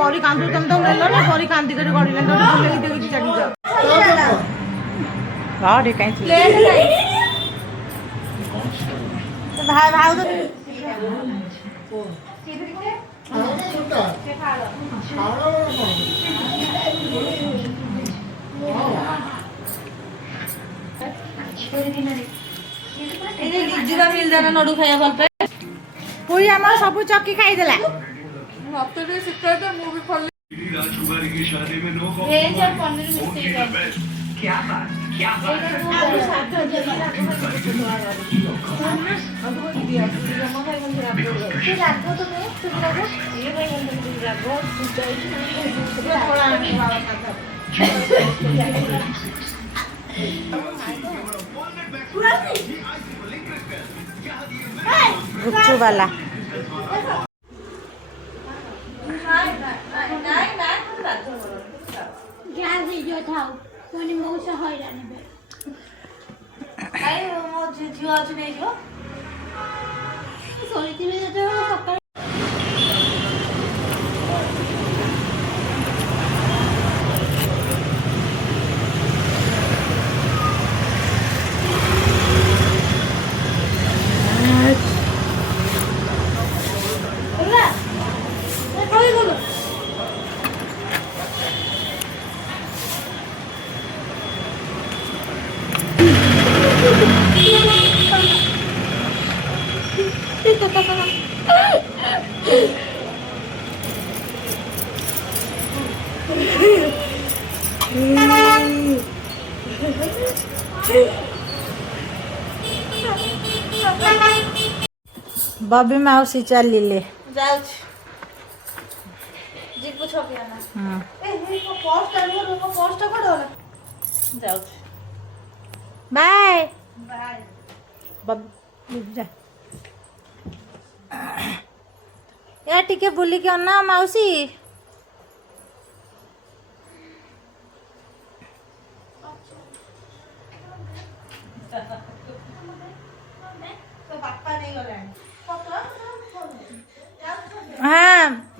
परी कांदू तुम तो ले लो ना परी कांदी कर गड़ी ले तो ले दे की चली जा हां रे काई ले भाई भाई तो नडू खाया भल पे पुई हमर सब चक्की खाई देला मत भी सिक्का तो मु भी खोल राजकुमारी की शादी में नो वेज और पनीर मिक्स कर क्या बात आलू साथ जल्दी राखो तो मैं तुम लोगों ये भाई हम लोग राखो थोड़ा गुच्चू वाला बबी माउसी चलिले जाउछ जी पूछो पिया ना हां ए को पोस्ट आलो को पोस्ट करो जाउछ बाय बाय बबी जा या टिके बुली के ना माउसी तो पापा नहीं गले हाँ